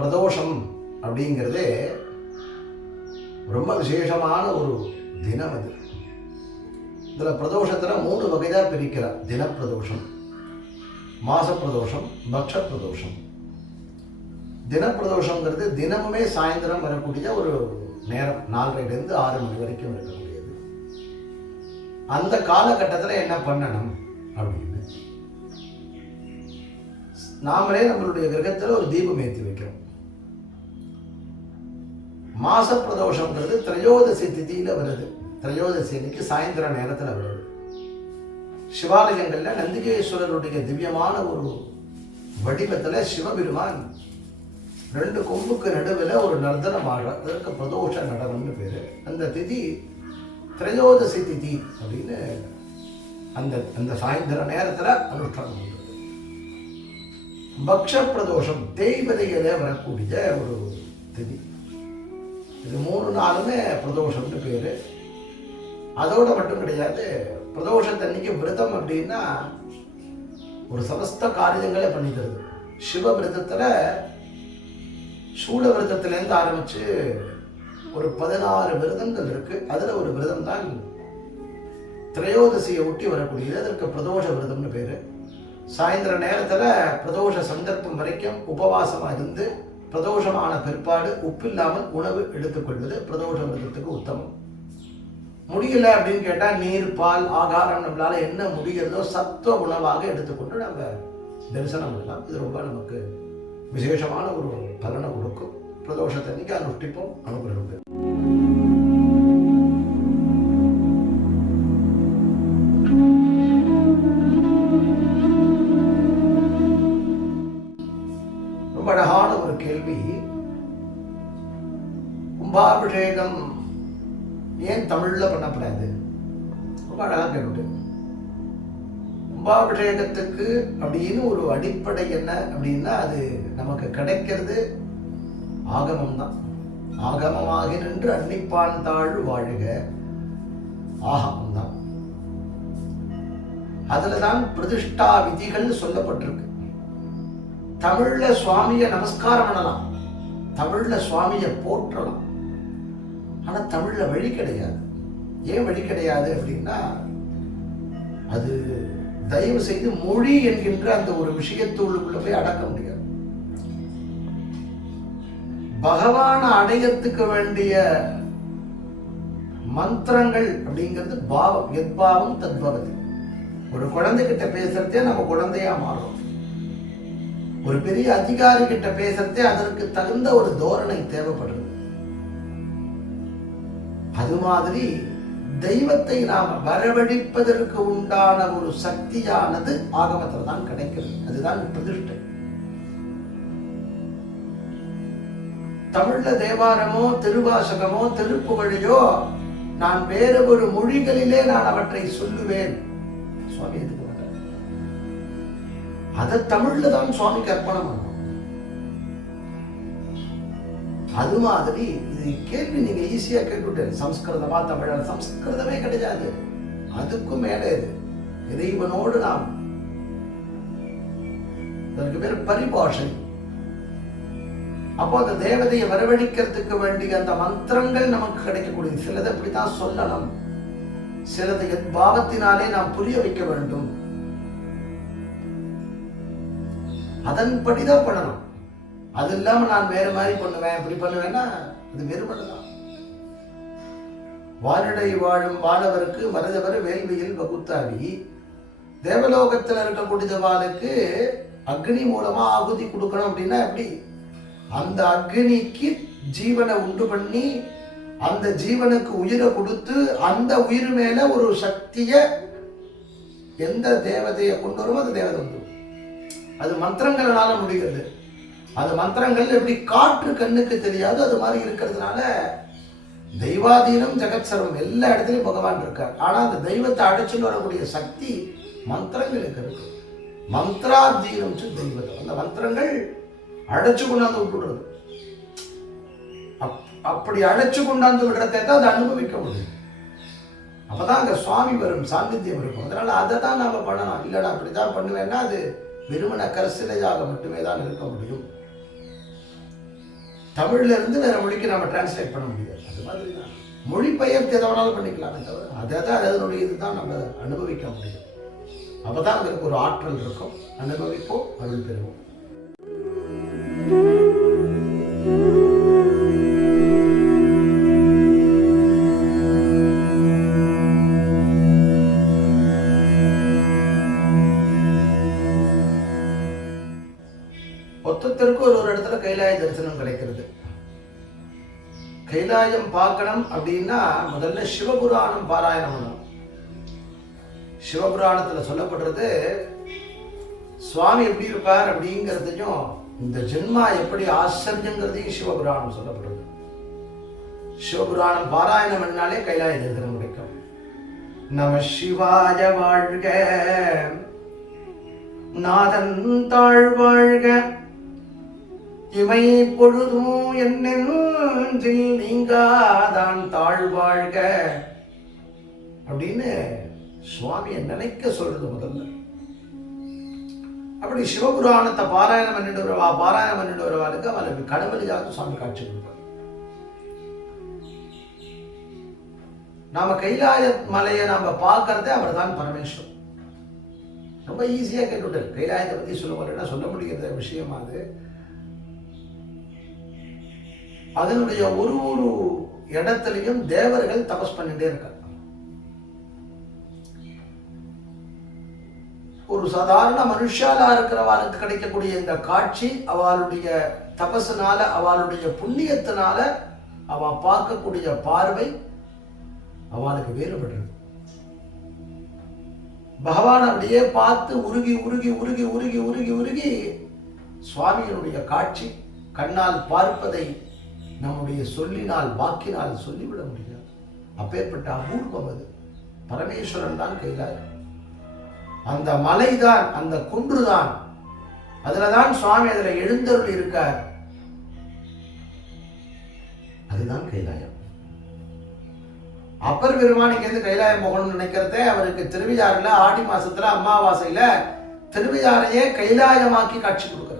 பிரதோஷம் அப்படிங்கிறதே ரொம்ப விசேஷமான ஒரு தினம். அது இதில் பிரதோஷத்தில் 3 வகையாக பிரிக்கிறார். தினப்பிரதோஷம், மாசப்பிரதோஷம், பக்ஷ பிரதோஷம். தினப்பிரதோஷங்கிறது தினமுமே சாயந்தரம் வரக்கூடிய ஒரு நேரம், 4:30 6 மணி வரைக்கும் இருக்கக்கூடியது. அந்த காலகட்டத்தில் என்ன பண்ணணும் அப்படின்னு நாமளே நம்மளுடைய கிரகத்தில் ஒரு தீபம் ஏற்றி வைக்கிறோம். மாச பிரதோஷம்ங்கிறது திரையோதசி திதியில வருது. திரையோதசி அன்னைக்கு சாயந்தர நேரத்தில் வருது. சிவாலயங்கள்ல நந்திகேஸ்வரருடைய திவ்யமான ஒரு வடிவத்துல சிவபெருமான் 2 கொம்புக்கு நடுவில் ஒரு நர்த்தனம் ஆடுற, அதற்கு பிரதோஷ நடனம்னு பேரு. அந்த திதி திரையோதசி திதி அப்படின்னு அந்த அந்த சாயந்தர நேரத்தில் அனுஷ்டானம் பண்றது. பக்ஷ பிரதோஷம் தேய்வதையில வரக்கூடிய ஒரு திதி. இது 3 நாளுமே பிரதோஷம்னு பேரு. அதோட மட்டும் கிடையாது, பிரதோஷத்தன்னைக்கு விரதம் அப்படின்னா ஒரு சமஸ்த காரியங்களை பண்ணி தருது. சிவ விரதத்துல சூட விரதத்திலேருந்து ஆரம்பிச்சு ஒரு 16 விரதங்கள் இருக்கு. அதுல ஒரு விரதம் தான் திரையோதசியை ஒட்டி வரக்கூடியது. அதற்கு பிரதோஷ விரதம்னு பேரு. சாயந்தர நேரத்துல பிரதோஷ சந்தர்ப்பம் வரைக்கும் உபவாசமா இருந்து பிரதோஷமான பிற்பாடு உப்பில்லாமல் உணவு எடுத்துக்கொள்வது பிரதோஷ விரதத்துக்கு உத்தமம். முடியல அப்படின்னு கேட்டா நீர், பால், ஆகாரம் நம்மளால என்ன முடிகிறதோ சத்துவ உணவாக எடுத்துக்கொண்டு நம்ம தரிசனம் பண்ணலாம். இது ரொம்ப நமக்கு விசேஷமான ஒரு பலனை கொடுக்கும். பிரதோஷத்தன்னைக்கு அனுஷ்டிப்போம். அனுகிரகம். ரொம்ப அழகான ஒரு கேள்வி. கும்பாபிஷேகம் ஏன் தமிழ்ல பண்ணப்படாது? ரொம்ப அழகா கேட்டு. கும்பாபிஷேகத்துக்கு அப்படின்னு ஒரு அடிப்படை என்ன அப்படின்னா, அது நமக்கு கிடைக்கிறது ஆகமம் தான். ஆகமமாகி நின்று அன்னிப்பான் தாழ் வாழ்க ஆகமம் தான். அதுலதான் பிரதிஷ்டா விதிகள் சொல்லப்பட்டிருக்கு. தமிழ்ல சுவாமிய நமஸ்காரம் பண்ணலாம், தமிழ்ல சுவாமிய போற்றலாம். ஆனா தமிழ்ல வழி கிடையாது. ஏன் வழி கிடையாது அப்படின்னா, அது தயவு செய்து மொழி என்கின்ற அந்த ஒரு விஷயத்துக்குள்ள போய் அடக்க முடியாது. பகவான அடையத்துக்கு வேண்டிய மந்திரங்கள் அப்படிங்கிறது பாவம். எத்பாவம் தத்பவதி. ஒரு குழந்தைகிட்ட பேசுறதே நம்ம குழந்தையா மாறும். ஒரு பெரிய அதிகாரி கிட்ட பேசுறதே அதற்கு தகுந்த ஒரு தோரணை தேவைப்படுறது. அது மாதிரி தெய்வத்தை நாம் வரவழைப்பதற்கு உண்டான ஒரு சக்தியானது ஆகமத்தில் தான் கிடைக்கிறது. அதுதான் பிரதிஷ்டை. தமிழ்ல தேவாரமோ திருவாசகமோ திருப்புகழையோ நான் வேற ஒரு மொழிகளிலே நான் அவற்றை சொல்லுவேன். சுவாமி எதுக்கு மாட்டார்? அதை தமிழ்ல தான் சுவாமிக்கு அர்ப்பணம் பண்ணணும். அது மாதிரி இது கேள்வி நீங்க ஈஸியா கேட்டுட்டேன். சம்ஸ்கிருதமா தமிழா? சம்ஸ்கிருதமே கிடையாது. அதுக்கும் மேலே இது இறைவனோடு நாம், அதற்கு பேர் பரிபாஷை. அப்போ அந்த தேவதையை வரவழைக்கிறதுக்கு வேண்டிய அந்த மந்திரங்கள் நமக்கு கிடைக்கக்கூடியது. சிலதை அப்படித்தான் சொல்லணும், சிலதை பாவத்தினாலே நாம் புரிய வைக்க வேண்டும். அதன்படிதான் பண்ணணும். அது இல்லாம நான் வேற மாதிரி பண்ணுவேன், இப்படி பண்ணுவேன்னா அது வெறுமனதான். வானிடை வாழும் வானவருக்கு மருதவர் வேள்வியில் வகுத்தாவி. தேவலோகத்தில் இருக்கக்கூடியவாளுக்கு அக்னி மூலமா ஆகுதி கொடுக்கணும் அப்படின்னா எப்படி? அந்த அக்னிக்கு ஜீவனை உண்டு பண்ணி அந்த ஜீவனுக்கு உயிரை கொடுத்து அந்த உயிர் மேல ஒரு சக்திய எந்த தேவதையை கொண்டு வருமோ அந்த தேவதை வந்து அது மந்திரங்களால முடிகிறது. அது மந்திரங்கள் எப்படி காற்று கண்ணுக்கு தெரியாது, அது மாதிரி இருக்கிறதுனால தெய்வாதீனம் ஜெகத் சர்வம் எல்லா இடத்துலையும் பகவான் இருக்கார். ஆனா அந்த தெய்வத்தை அடைச்சுன்னு வரக்கூடிய சக்தி மந்திரங்களுக்கு இருக்கு. மந்திராதீனம் தெய்வத்தை அந்த மந்திரங்கள் அடைச்சு கொண்டாந்து விட்டுடுறது. அப்படி அழைச்சு கொண்டாந்து விடுறதை தான் அதை அனுபவிக்க முடியும். அப்பதான் அங்க சுவாமி வரும், சாநித்தியம் இருக்கும். அதனால அதை தான் நாம பண்ணலாம். இல்லை நான் அப்படிதான் பண்ணுவேன்னா அது வெறுமன கரசிலையாக மட்டுமே தான் இருக்க முடியும். தமிழ்ல இருந்து வேற மொழிக்கு நம்ம டிரான்ஸ்லேட் பண்ண முடியாது. அது மாதிரி தான் மொழி பெயர்த்து எதை வேணாலும் பண்ணிக்கலாமே தவிர அதனுடைய இதுதான் நம்ம அனுபவிக்க முடியும். அப்பதான் அதற்கு ஒரு ஆற்றல் இருக்கும். அனுபவிப்போம், அருள் பெறுவோம். மொத்தத்திற்கு ஒரு இடத்துல கைலாய தரிசனம் கிடைக்கிறது. கைலாயம் பார்க்கணும் அப்படின்னா முதல்ல சிவபுராணம் பாராயணம் பண்ணணும். சிவபுராணத்துல சொல்லப்படுறது சுவாமி எப்படி இருப்பார் அப்படிங்கிறதையும் இந்த ஜென்மா எப்படி ஆச்சரியங்கிறதையும் சிவபுராணம் சொல்லப்படுறது. சிவபுராணம் பாராயணம் பண்ணாலே கைலாய தரிசனம் கிடைக்கும். நம சிவாய வாழ்க, நாதன் தாழ்வாழ்க, இமை பொழுதும் என்னென்றில் நீங்காதான் தாழ்வாழ்க அப்படின்னு சுவாமியை நினைக்க சொல்றது முதல்ல. அப்படி சிவபுராணத்தை பாராயணம் பண்ணிட்டு வரவாளுக்கு அவளுக்கு கடவுளியாக சுவாமி காட்சி கொடுப்பார். நாம கைலாய மலையை நாம பார்க்கறதே அவர் தான் பரமேஸ்வரன். ரொம்ப ஈஸியா கேட்டுவிட்டார். கைலாயத்தை பத்தி சொல்ல முடியும்னா சொல்ல முடிகிற விஷயம் அது. அதனுடைய ஒரு ஒரு இடத்துலையும் தேவர்கள் தபஸ் பண்ணிட்டே இருக்காங்க. ஒரு சாதாரண மனுஷாலா இருக்கிறவளுக்கு கிடைக்கக்கூடிய இந்த காட்சி அவளுடைய தபசுனால, அவளுடைய புண்ணியத்தினால அவ பார்க்கக்கூடிய பார்வை அவளுக்கு வேறுபடுறது. பகவான் அப்படியே பார்த்து உருகி உருகி உருகி உருகி உருகி உருகி சுவாமியினுடைய காட்சி கண்ணால் பார்ப்பதை நம்முடைய சொல்லினால் வாக்கினால் சொல்லிவிட முடியாது. அப்பேற்பட்ட அபூர்வம் அது. பரமேஸ்வரன் தான் கைலாயம். அந்த மலைதான், அந்த குன்றுதான், அதுலதான் சுவாமி அதுல எழுந்தருள் இருக்கார். அதுதான் கைலாயம். அப்பர் பெருமான் இங்கிருந்து கைலாயம் போகணும்னு நினைக்கிறதே அவருக்கு திருவிழாறுல ஆடி மாசத்துல அமாவாசையில திருவிழாரையே கைலாயமாக்கி காட்சி கொடுக்கிறார்.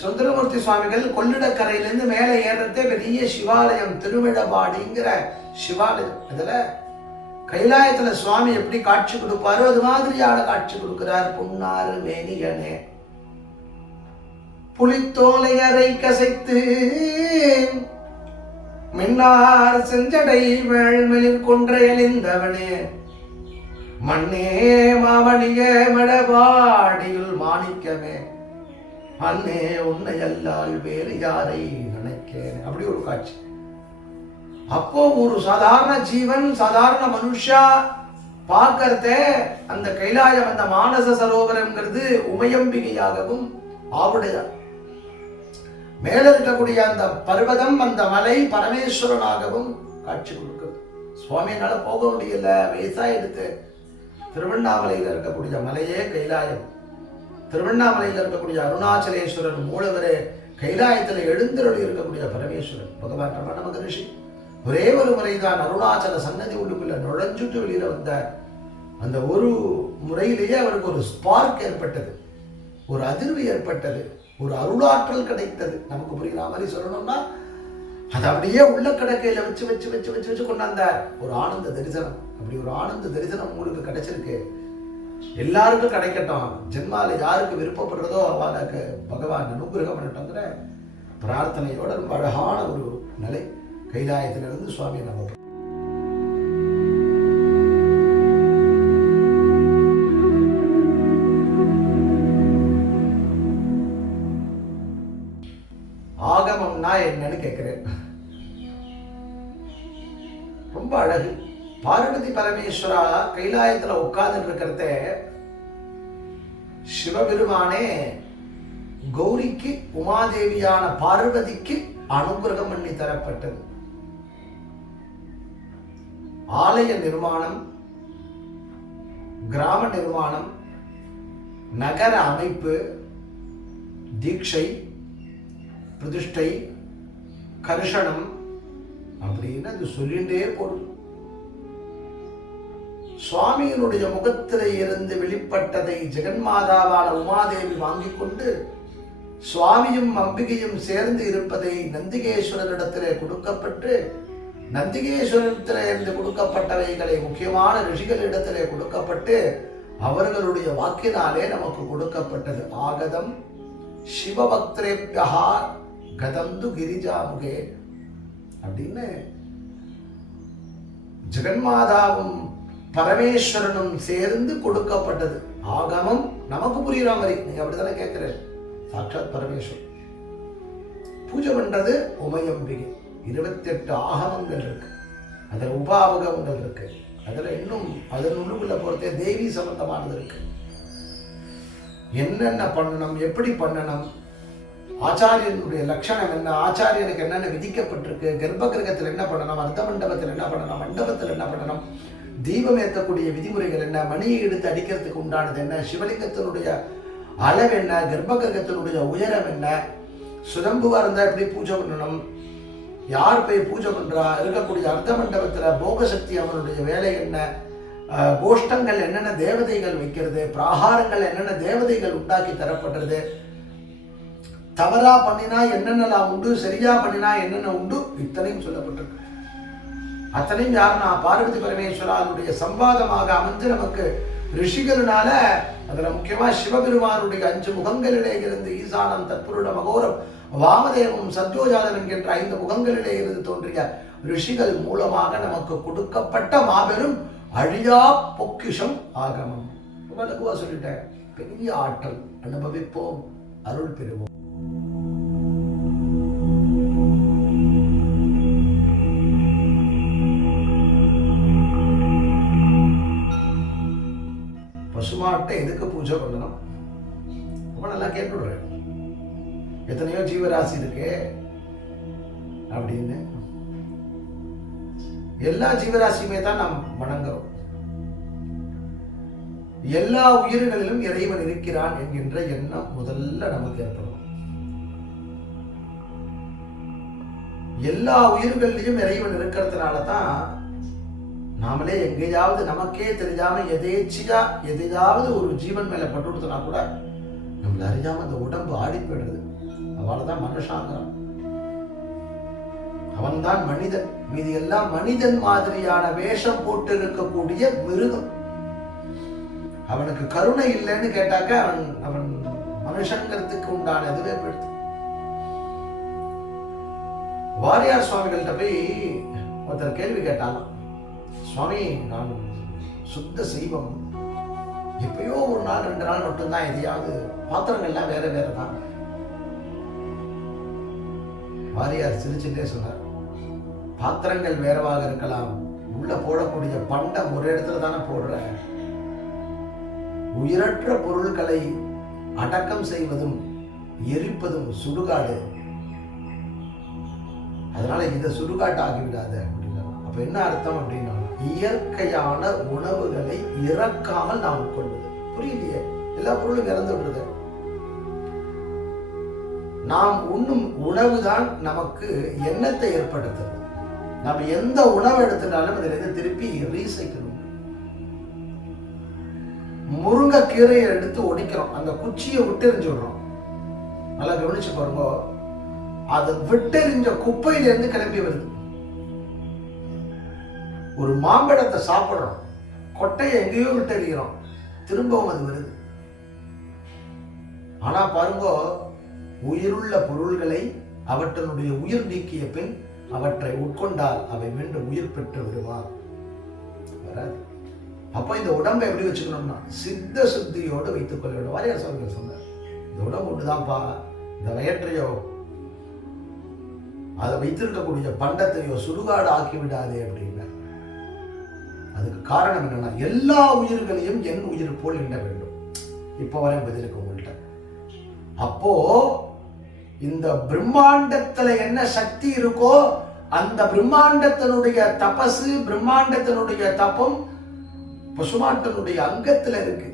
சுந்தரமூர்த்தி சுவாமிகள் கொள்ளிடக்கரையிலிருந்து மேலே ஏறதே பெரிய சிவாலயம், திருவிழபாடிங்கிற சிவாலயம். அதுல கைலாயத்துல சுவாமி எப்படி காட்சி கொடுப்பாரோ அது மாதிரியான காட்சி கொடுக்கிறார். புன்னாறு மேனியனே புலித்தோலை அரை கசைத்து மின்னார் செஞ்சடை வேள்மெலில் கொன்றையலிந்தவனே மண்ணே மாமணிய மடபாடியுள் மாணிக்கமே அண்ணே உன்னை அல்லால் வேறு யாரை நினைக்கிறேன். அப்படி ஒரு காட்சி. அப்போ ஒரு சாதாரண ஜீவன், சாதாரண மனுஷா பார்க்கறத அந்த கைலாயம், அந்த மானச சரோவரம்ங்கிறது உமையம்பிகையாகவும் ஆவுடையா மேல இருக்கக்கூடிய அந்த பர்வதம், அந்த மலை பரமேஸ்வரனாகவும் காட்சி கொடுக்குது. சுவாமியினால போக முடியல, வயசாயிடுத்து. திருவண்ணாமலையில் இருக்கக்கூடிய மலையே கைலாயம். திருவண்ணாமலையில் இருக்கக்கூடிய அருணாச்சலேஸ்வரர் மூலவரே கைலாயத்தில் எழுந்தருளி இருக்கக்கூடிய பரமேஸ்வரன் பகவான் ரமண மகரிஷி ஒரே ஒரு முறைதான் அருணாச்சல சன்னதி உள்ளுக்குள்ள நுழைஞ்சுட்டு வெளியில வந்தார். அந்த ஒரு முறையிலேயே அவருக்கு ஒரு ஸ்பார்க் ஏற்பட்டது, ஒரு அதிர்வு ஏற்பட்டது, ஒரு அருளாற்றல் கிடைத்தது. நமக்கு புரியுற மாதிரி சொல்லணும்னா அது அப்படியே உள்ள கிடக்கையில வச்சு வச்சு வச்சு வச்சு வச்சு கொண்டாந்தார். ஒரு ஆனந்த தரிசனம். அப்படி ஒரு ஆனந்த தரிசனம் உங்களுக்கு கிடைச்சிருக்கு. எல்லாருக்கும் கிடைக்கட்டும். ஜென்மால யாருக்கு விருப்பப்படுறதோ அவளுக்கு பகவான் அனுகிரகம் பண்ணட்டுங்கிற பிரார்த்தனையோட ரொம்ப அழகான ஒரு நிலை. கைலாயத்திலிருந்து சுவாமி நம்ம ஆகமம்னா என்னன்னு கேட்கிறேன். ரொம்ப அழகு. பார்வதி பரமேஸ்வரா கைலாயத்துல உட்கார்ந்து இருக்கிறத சிவபெருமானே கௌரிக்கு, உமாதேவியான பார்வதிக்கு அனுகிரகம் பண்ணி தரப்பட்டது. ஆலய நிர்மாணம், கிராம நிர்மாணம், நகர அமைப்பு, தீட்சை, பிரதிஷ்டை, கர்ஷணம் அப்படின்னு அது சொல்லிண்டே போடும். சுவாமியினுடைய முகத்திலே இருந்து வெளிப்பட்டதை ஜெகன்மாதாவான உமாதேவி வாங்கி கொண்டு சுவாமியும் அம்பிகையும் சேர்ந்து இருப்பதை நந்திகேஸ்வரரிடத்திலே கொடுக்கப்பட்டு, நந்திகேஸ்வரத்திலே இருந்து கொடுக்கப்பட்டவைகளை முக்கியமான ரிஷிகளிடத்திலே கொடுக்கப்பட்டு அவர்களுடைய வாக்கினாலே நமக்கு கொடுக்கப்பட்டது. ஆகதம் சிவபக்திரேப்யா கதந்து கிரிஜாமுகே அப்படின்னு ஜெகன்மாதாவும் பரமேஸ்வரனும் சேர்ந்து கொடுக்கப்பட்டது. ஆகமம் நமக்கு புரியுற மாதிரி, நீங்க அப்படித்தானே கேட்கிறேன். சாட்சாத் பரமேஸ்வரன் பூஜை பண்றது உமையம்பிகை. 28 ஆகமங்கள் இருக்கு, அதில் உபாவகங்கள் இருக்கு, அதில் இன்னும் அதன் உள்ளுக்குள்ள பொறுத்தே தேவி சம்பந்தமானது இருக்கு. என்னென்ன பண்ணணும், எப்படி பண்ணணும், ஆச்சாரியனுடைய லட்சணம் என்ன, ஆச்சாரியனுக்கு என்னென்ன விதிக்கப்பட்டிருக்கு, கர்ப்ப கிரகத்தில் என்ன பண்ணணும், அர்த்த மண்டபத்தில் என்ன பண்ணணும், மண்டபத்தில் என்ன பண்ணணும், தீபம் ஏற்றக்கூடிய விதிமுறைகள் என்ன, மணியை எடுத்து அடிக்கிறதுக்கு உண்டானது என்ன, சிவலிங்கத்தினுடைய அளவு என்ன, கர்ப்ப கிரகத்தினுடைய உயரம் என்ன, சுதம்புவா இருந்தா எப்படி பூஜை பண்ணணும், யார் போய் பூஜை பண்றா, இருக்கக்கூடிய அர்த்த மண்டபத்துல போகசக்தி அவனுடைய வேலை என்ன, கோஷ்டங்கள் என்னென்ன தேவதைகள் வைக்கிறது, பிராகாரங்கள் என்னென்ன தேவதைகள் உண்டாக்கி தரப்படுறது, தவறா பண்ணினா என்னென்னலாம் உண்டு, சரியா பண்ணினா என்னென்ன உண்டு, இத்தனையும் சொல்லப்பட்டிருக்கு. அத்தனையும் யாருன்னா பார்வதி பரமேஸ்வரனுடைய சம்வாதமாக அமைஞ்சு நமக்கு ரிஷிகள்னால, அதுல முக்கியமா சிவபெருமானுடைய 5 முகங்களிலே இருந்து ஈசானம், தற்புருட, மகோரம், வாமதேவம், சத்யோஜாதம் என்கின்ற 5 முகங்களிலே இருந்து தோன்றிய ரிஷிகள் மூலமாக நமக்கு கொடுக்கப்பட்ட மாபெரும் அழியா பொக்கிஷம் ஆகமம். ரொம்ப லகுவா சொல்லிட்டேன். பெரிய ஆற்றல். அனுபவிப்போம், அருள் பெறுவோம். பசுமாட்டை எதுக்கு பூஜை பண்ணணும்? ரொம்ப நல்லா கேட்டுடுறேன். எத்தனையோ ஜீவராசி இருக்கு அப்படின்னு. எல்லா ஜீவராசியுமே தான் நாம் வணங்குறோம். எல்லா உயிர்களிலும் இறைவன் இருக்கிறான் என்கின்ற எண்ணம் முதல்ல நமக்கு ஏற்படும். எல்லா உயிர்களிலும் இறைவன் இருக்கிறதுனால தான் நாமளே எங்கேயாவது நமக்கே தெரியாம எதேச்சியா எதையாவது ஒரு ஜீவன் மேல பட்டு கொடுத்தனா கூட நம்மள அறியாம அந்த உடம்பு ஆடி போயிடுது. அவள்தான் மனுஷாங்கிறான். அவன் தான் மனிதன். மீதி எல்லாம் மனிதன் மாதிரியான வேஷம் போட்டு இருக்கக்கூடிய மிருகம். அவனுக்கு கருணை இல்லைன்னு கேட்டாக்க அவன் மனுஷங்கிறதுக்கு உண்டான இதுவே போயிடுது. வாரியார் சுவாமிகள்கிட்ட போய் ஒருத்தர் கேள்வி கேட்டாங்க. சுவாமி, நான் சுத்த செய்வம், எப்பயோ ஒரு நாள் 2 நாள் மட்டும்தான் எதையாவது, பாத்திரங்கள்லாம் வேற வேற தான். வாரியார் சிரிச்சுட்டே சொன்னார், பாத்திரங்கள் வேறவாக இருக்கலாம், உள்ள போடக்கூடிய பண்டம் ஒரு இடத்துல தானே போடுற. உயிரற்ற பொருட்களை அடக்கம் செய்வதும் எரிப்பதும் சுடுகாடு. அதனால இதை சுடுகாட்டு ஆகிவிடாத அப்படின்னா. அப்ப என்ன அர்த்தம் அப்படின்னா, இயற்கையான உணவுகளை இறக்காமல் நாம் உட்கொள்வது. புரியலையே? எல்லா பொருளும் இறந்து விடுறது. நாம் உண்ணும் உணவுதான் நமக்கு எண்ணத்தை ஏற்படுத்துறது. நாம் எந்த உணவு எடுத்துட்டாலும் அதிலிருந்து திருப்பி ரீசைக்கிள். முருங்கைக்கீரையை எடுத்து ஒடிக்கிறோம், அந்த குச்சியை விட்டெறிஞ்சு விடுறோம். நல்லா கவனிச்சு பாருங்க, அது விட்டெறிஞ்ச குப்பையிலிருந்து கிளம்பி வருது. ஒரு மாம்பழத்தை சாப்பிடுறோம், கொட்டையை எங்கேயோ விட்டெறிகிறோம், திரும்பவும் அது வருது. ஆனா பாருங்க, உயிருள்ள பொருள்களை அவற்றினுடைய உயிர் நீக்கிய பின் அவற்றை உட்கொண்டால் அவை மீண்டும் உயிர் பெற்று விடுவார். வராது. அப்ப இந்த உடம்பை எப்படி வச்சுக்கணும்னா சித்த சுத்தியோடு வைத்துக் கொள்ள வேண்டும். வாரியார் சுவாமிகள் சொன்னார், இந்த உடம்பு ஒன்றுதான்ப்பா, இந்த வயிற்றையோ அதை வைத்திருக்கக்கூடிய பண்டத்தையோ சுடுகாடு ஆக்கிவிடாதே அப்படின்னு. அதுக்கு காரணம் என்னன்னா, எல்லா உயிர்களையும் என் உயிர் போல் எண்ண வேண்டும். இப்ப வரை பதிலுக்கு உங்கள்கிட்ட. அப்போ இந்த பிரம்மாண்டத்துல என்ன சக்தி இருக்கோ அந்த பிரம்மாண்டத்தினுடைய தபசு, பிரம்மாண்டத்தினுடைய தப்பம் பசுமாட்டனுடைய அங்கத்துல இருக்கு.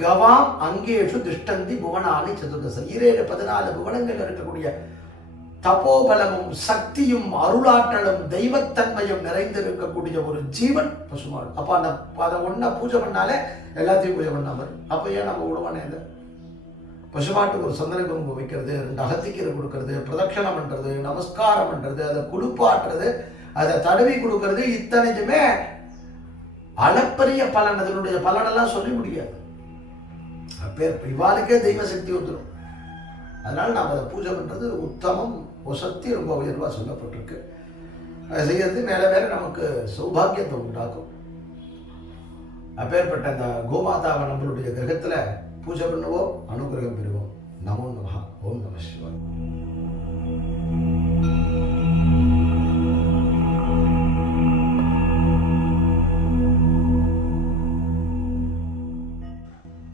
கவாம் அங்கேஷு திஷ்டந்தி புவனானி சதுர்தச. 14 புவனங்கள் இருக்கக்கூடிய தபோபலமும் சக்தியும் அருளாற்றலும் தெய்வத்தன்மையும் நிறைந்திருக்கக்கூடிய ஒரு ஜீவன் பசுமாடு. அப்ப அதை ஒன்னா பூஜை பண்ணாலே எல்லாத்தையும் பூஜை பண்ணாம. அப்ப ஏன் நம்ம விடுவானே? பசுமாட்டுக்கு ஒரு சந்தன குங்குமம் வைக்கிறது, 2 அகத்திக்கீரை கொடுக்கறது, பிரதட்சணம் பண்றது, நமஸ்காரம் பண்றது, அதை குளிப்பாட்டுறது, அதை தடவி கொடுக்கறது, இத்தனைக்குமே அளப்பரிய பலன். அதனுடைய பலனெல்லாம் சொல்லி முடியாது. இவாளுக்கே தெய்வ சக்தி வந்துடும். அதனால நாம் அதை பூஜை பண்றது உத்தமம், வசத்தி, ரொம்ப உயர்வா சொல்லப்பட்டிருக்கு. அதை செய்யறது மேல மேல நமக்கு சௌபாகியத்தை உண்டாக்கும். அப்பேற்பட்ட அந்த கோமாதாவை நம்மளுடைய கிரகத்துல பூஜை பண்ணுவோம், அனுகிரகம் பெறுவோம். நமோ நமஹ. ஓம் நம சிவாய.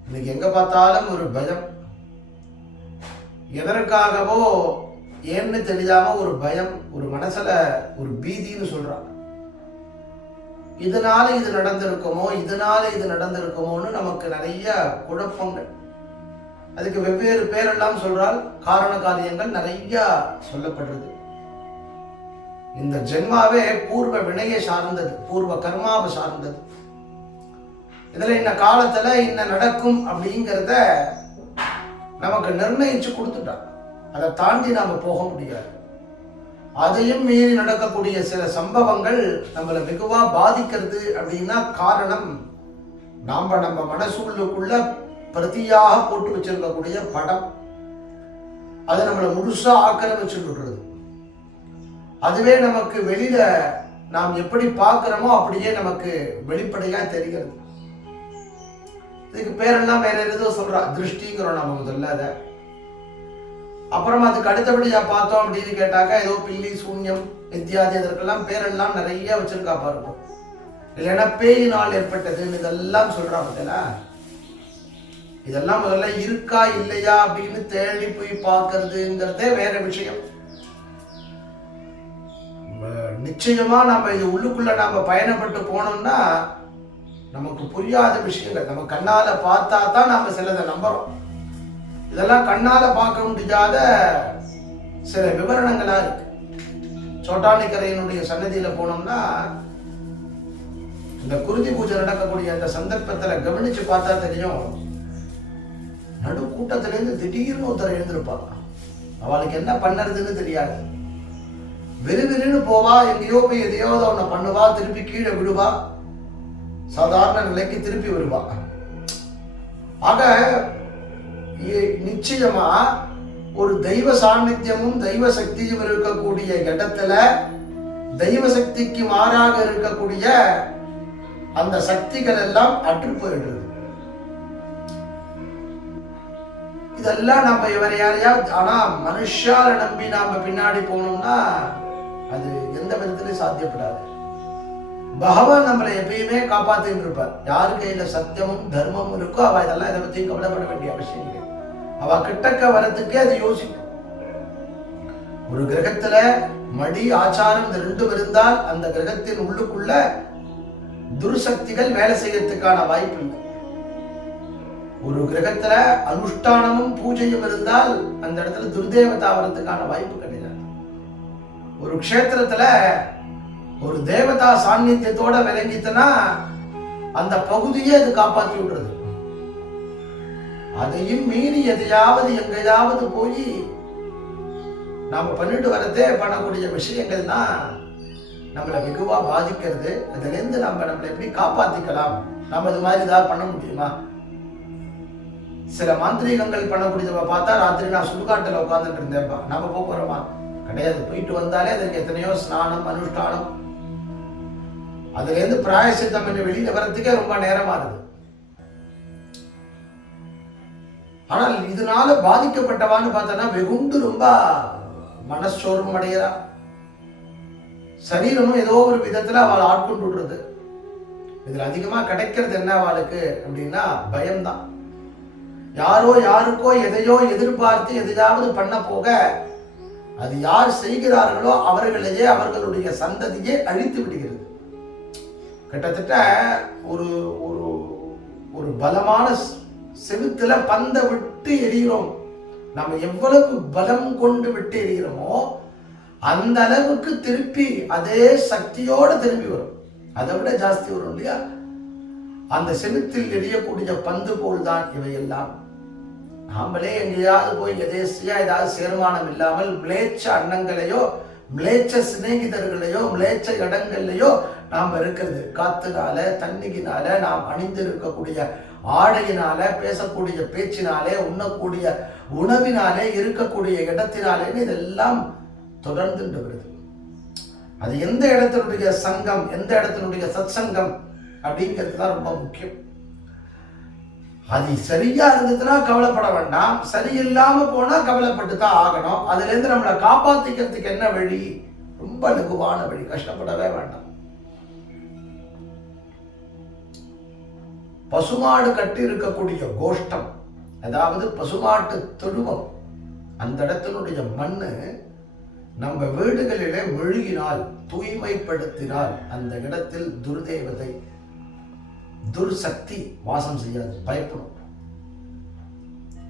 இன்னைக்கு எங்க பார்த்தாலும் ஒரு பயம், எதற்காகவோ ஏன்னு தெரியாம ஒரு பயம், ஒரு மனசுல ஒரு பீதின்னு சொல்றாங்க. இதனால இது நடந்திருக்குமோ, இதனால இது நடந்திருக்குமோன்னு நமக்கு நிறைய குழப்பங்கள். அதுக்கு வெவ்வேறு பேரெல்லாம் சொல்றால், காரண காரியங்கள் நிறைய சொல்லப்படுறது. இந்த ஜென்மாவே பூர்வ வினையை சார்ந்தது, பூர்வ கர்மாவை சார்ந்தது. இதுல இந்த காலத்துல என்ன நடக்கும் அப்படிங்கிறத நமக்கு நிர்ணயிச்சு கொடுத்துட்டான். அதை தாண்டி நாம போக முடியாது. அதையும் மீறி நடக்கக்கூடிய சில சம்பவங்கள் நம்மளை வெகுவா பாதிக்கிறது. அப்படின்னா காரணம், நம்ம மனசுக்குள்ள பிரதியாக போட்டு வச்சிருக்கக்கூடிய படம், அதை நம்மளை முழுசா ஆக்கிரமிச்சுடுறது. அதுவே நமக்கு வெளியில நாம் எப்படி பார்க்கிறோமோ அப்படியே நமக்கு வெளிப்படையா தெரிகிறது. இதுக்கு பேரெல்லாம் வேற ஏதோ சொல்றா, திருஷ்டிங்கிறோம் நம்ம முதல்ல. அதை அப்புறமா அதுக்கு அடுத்தபடியா பார்த்தோம் அப்படின்னு கேட்டாக்கா, ஏதோ பில்லி, சூன்யம் இத்தியாதி, அதற்கெல்லாம் பேரெல்லாம் நிறைய வச்சிருக்கா பாருங்க. இல்லைன்னா பேயினால் ஏற்பட்டதுன்னு இதெல்லாம் சொல்றாங்க. இதெல்லாம் முதல்ல இருக்கா இல்லையா அப்படின்னு தேடி போய் பார்க்கறதுங்கிறதே வேற விஷயம். நிச்சயமா நம்ம இது உள்ளுக்குள்ள நாம பயணப்பட்டு போனோம்னா நமக்கு புரியாத விஷயங்கள் நம்ம கண்ணால பார்த்தா தான் நாம சிலதை நம்புறோம். இதெல்லாம் கண்ணால பார்க்க முடியாத சில விவரணங்களா இருக்கு. சோட்டானிக்கரையினுடைய சன்னதியில போனோம்னா இந்த குருதி பூஜை நடக்கக்கூடிய அந்த சந்தர்ப்பத்துல கவனிச்சு பார்த்தா தெரியும், நடு கூட்டத்துல இருந்து திடீர்னு ஒருத்தர் எழுந்திருப்பாங்க. அவளுக்கு என்ன பண்ணுறதுன்னு தெரியாது. விறுவிறுன்னு போவா, எங்கேயோ போய் எதையோத ஒண்ணு பண்ணுவா, திருப்பி கீழே விடுவா, சாதாரண நிலைக்கு திருப்பி வருவா. ஆக நிச்சயமா ஒரு தெய்வ சாநித்தியமும் தெய்வ சக்தியும் இருக்கக்கூடிய இடத்துல தெய்வ சக்திக்கு மாறாக இருக்கக்கூடிய அந்த சக்திகள் எல்லாம் அற்று போயிடுறது. இதெல்லாம் நம்ம இவரை யாரையாவது, ஆனா மனுஷால நம்பி நாம பின்னாடி போனோம்னா அது எந்த விதத்திலையும் சாத்தியப்படாது. பகவான் நம்மளை எப்பயுமே காப்பாத்தின்னு இருப்பார். யாரு கையில சத்தியமும் தர்மமும் இருக்கோ அவ இதெல்லாம் இதை பத்தி கவலைப்பட வேண்டிய அவசியம் இல்லை. அவ கிட்டக்க வரத்துக்கே அது யோசிக்கும். ஒரு கிரகத்துல மடி, ஆச்சாரம் இந்த ரெண்டும் இருந்தால் அந்த கிரகத்தின் உள்ளுக்குள்ள துர்சக்திகள் வேலை செய்யறதுக்கான வாய்ப்பு இல்லை. ஒரு கிரகத்துல அனுஷ்டானமும் பூஜையும் இருந்தால் அந்த இடத்துல துர்தேவதா வரத்துக்கான வாய்ப்பு கிடையாது. ஒரு க்ஷேத்திரத்துல ஒரு தேவதா சாநித்தியத்தோட விளங்கித்தனா அந்த பகுதியே அது காப்பாற்றி விடுறது. அதையும் மீறி எதையாவது எங்கேயாவது போய் நாம பண்ணிட்டு வரதே பண்ணக்கூடிய விஷயங்கள் தான் நம்மளை வெகுவா பாதிக்கிறது. அதுல இருந்து நம்மளை எப்படி காப்பாத்திக்கலாம், நம்ம இது மாதிரி ஏதாவது பண்ண முடியுமா? சில மாந்திரீகங்கள் பண்ணக்கூடியதை பார்த்தா, ராத்திரி நான் சுடுகாட்டில் உட்காந்துட்டு இருந்தேன்ப்பா, நம்ம போறோமா? கிடையாது. போயிட்டு வந்தாலே அதுக்கு எத்தனையோ ஸ்நானம், அனுஷ்டானம், அதுல இருந்து பிராயசித்தம் என்று வெளியில வரத்துக்கே ரொம்ப நேரமாகுது. ஆனால் இதனால பாதிக்கப்பட்டவான்னு பார்த்தோன்னா வெகுண்டு ரொம்ப மனசோர்வம் அடைகிறா. சரீரமும் ஏதோ ஒரு விதத்துல அவள் ஆட்கொண்டு விடுறது. இதுல அதிகமா கிடைக்கிறது என்ன அவளுக்கு அப்படின்னா பயம்தான். யாரோ யாருக்கோ எதையோ எதிர்பார்த்து எதையாவது பண்ண போக அது யார் செய்கிறார்களோ அவர்களையே அவர்களுடைய சந்ததியே அழித்து விடுகிறது. கிட்டத்தட்ட ஒரு ஒரு ஒரு பலமான செவுத்துல பந்த விட்டு எரிகிறோம். நம்ம எவ்வளவு பலம் கொண்டு விட்டு எரிகிறோமோ அந்த அளவுக்கு திருப்பி அதே சக்தியோட திரும்பி வரும். அதை விட ஜாஸ்தி வரும் இல்லையா? அந்த செவுத்தில் எரியக்கூடிய பந்து போல் தான் இவையெல்லாம். நாமளே எங்கேயாவது போய் எதேசியா ஏதாவது சேர்மானம் இல்லாமல் மிளேச்ச அன்னங்களையோ மிளேச்ச சிநேகிதர்களையோ மிளேச்ச இடங்கள்லையோ நாம் இருக்கிறது. காத்துனால, தண்ணியினால, நாம் அணிந்திருக்கக்கூடிய ஆடையினால, பேசக்கூடிய பேச்சினாலே, உண்ணக்கூடிய உணவினாலே, இருக்கக்கூடிய இடத்தினாலேன்னு இதெல்லாம் தொடர்ந்துட்டு வருது. அது எந்த இடத்தினுடைய சங்கம், எந்த இடத்தினுடைய சத் சங்கம் அப்படிங்கிறது தான் ரொம்ப முக்கியம். அது சரியா இருந்ததுன்னா கவலைப்பட வேண்டாம், சரியில்லாம போனா கவலைப்பட்டு தான் ஆகணும். அதுல இருந்து நம்மளை காப்பாத்திக்கிறதுக்கு என்ன வழி? ரொம்ப லகுவான வழி, கஷ்டப்படவே வேண்டாம். பசுமாடு கட்டி இருக்கக்கூடிய கோஷ்டம், அதாவது பசுமாட்டு தொழுவம், அந்த இடத்தினுடைய மண்ணு நம்ம வீடுகளிலே மெழுகினால், தூய்மைப்படுத்தினால் அந்த இடத்தில் துர்தேவதை, துர்சக்தி வாசம் செய்யாது, பயப்படும்.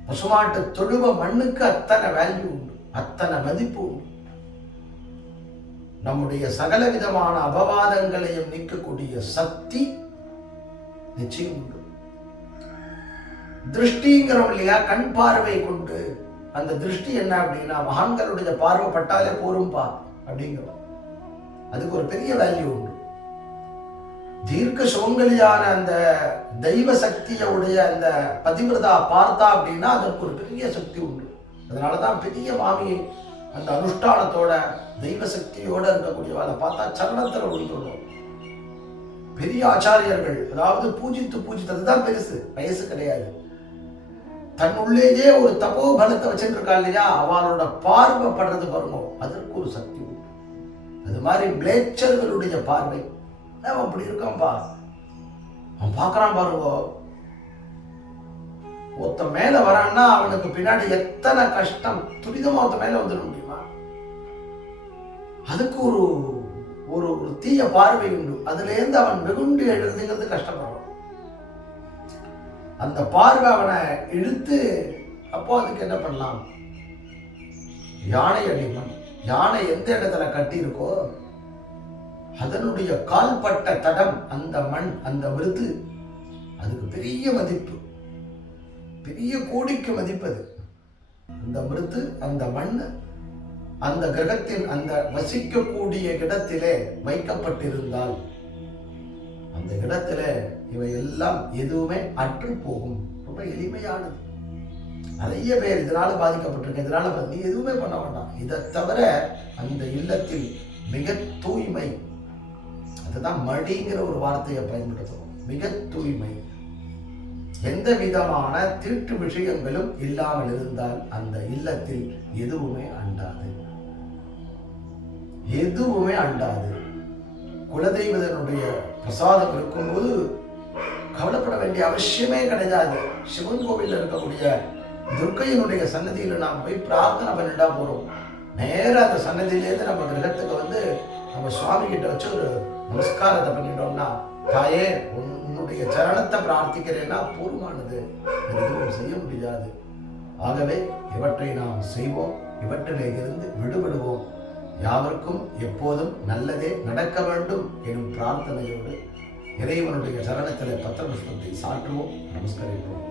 பசுமாட்டு தொழுவ மண்ணுக்கு அத்தனை வேல்யூ உண்டு, அத்தனை மதிப்பு உண்டு. நம்முடைய சகல விதமான அபவாதங்களையும் நீக்கக்கூடிய சக்தி நிச்சயம் உண்டு. திருஷ்டிங்கிறோம் இல்லையா, கண் பார்வை கொண்டு, அந்த திருஷ்டி என்ன அப்படின்னா மகான்களுடைய பார்வை பட்டாலே போரும்பா அப்படிங்கிறோம். அதுக்கு ஒரு பெரிய வேல்யூ உண்டு. தீர்க்க சுமங்கலியான அந்த தெய்வ சக்தியுடைய அந்த பதிவிரதா பார்த்தா அப்படின்னா அதற்கு ஒரு பெரிய சக்தி உண்டு. அதனாலதான் பெரிய மாமி அந்த அனுஷ்டானத்தோட தெய்வ சக்தியோட இருக்கக்கூடியவாளை பார்த்தா சரணத்துல விழுந்துள்ளோம். பெரிய ஆச்சாரியர்கள், அதாவது பூஜித்ததுதான் பெருசு, வயசு கிடையாது. தன்னுள்ளேயே ஒரு தபோ பலத்தை வச்சுட்டு இருக்கா இல்லையா, அவளோட பார்வை படுறது பாருங்க, அதற்கு ஒரு சக்தி உண்டு. அது மாதிரி பிளேச்சர்களுடைய பார்வை, அவன் அப்படி இருக்கான்பா, அவன் பார்க்கறான் பாருங்க, ஒருத்த மேல வரான்னா அவனுக்கு பின்னாடி எத்தனை கஷ்டம் துரிதமா ஒருத்த மேல வந்துட முடியுமா? அதுக்கு ஒரு ஒரு தீய பார்வை உண்டு. அதுல இருந்து அவன் வெகுண்டு எழுதுங்கிறது கஷ்டப்படுறான். அந்த பார்வை அவனை இழுத்து, அப்போ அதுக்கு என்ன பண்ணலாம்? யானை அடிமண், யானை எந்த இடத்துல கட்டி இருக்கோ அதனுடைய கால்பட்ட தடம், அந்த மண், அந்த மிருது, அதுக்கு பெரிய மதிப்பு, பெரிய கோடிக்கு மதிப்பது. அந்த மிருது, அந்த மண், அந்த கிரகத்தின் அந்த வசிக்கக்கூடிய இடத்திலே வைக்கப்பட்டிருந்தால் அந்த இடத்துல இவை எல்லாம் எதுவுமே அற்று போகும். ரொம்ப எளிமையானது. நிறைய பேர் இதனால பாதிக்கப்பட்டிருக்க, இதனால நீ எதுவுமே பண்ண வேண்டாம். இதை தவிர அந்த இல்லத்தில் மிக தூய்மை, அதுதான் மடிங்கிற ஒரு வார்த்தையை பயன்படுத்துவோம். மிக தூய்மை, எந்த விதமான தீட்டு விஷயங்களும் இல்லாமல் இருந்தால் அந்த இல்லத்தில் எதுவுமே அண்டாது, எதுவுமே அண்டாது. குலதெய்வத்தினுடைய பிரசாதம் இருக்கும்போது கவலைப்பட வேண்டிய அவசியமே கிடையாது. சிவன் கோவிலில் இருக்கக்கூடிய துர்க்கையினுடைய சன்னதியில நாம் போய் பிரார்த்தனை பண்ணிட்டா போறோம். நேர அந்த சன்னதியிலேருந்து நம்ம கிரகத்துக்கு வந்து நம்ம சுவாமி கிட்ட வச்சு ஒரு நமஸ்காரத்தை பண்ணிட்டோம்னா, தாயே உன்னுடைய சரணத்தை பிரார்த்திக்கிறேன்னா போதுமானது, எதுவும் செய்ய முடியாது. ஆகவே இவற்றை நாம் செய்வோம், இவற்றிலே இருந்து விடுபடுவோம். யாவருக்கும் எப்போதும் நல்லதே நடக்க வேண்டும் எனும் பிரார்த்தனையோடு இறைவனுடைய சரணத்திலே பத்திர புஷ்பத்தை சாற்றுவோம், நமஸ்கரிப்போம்.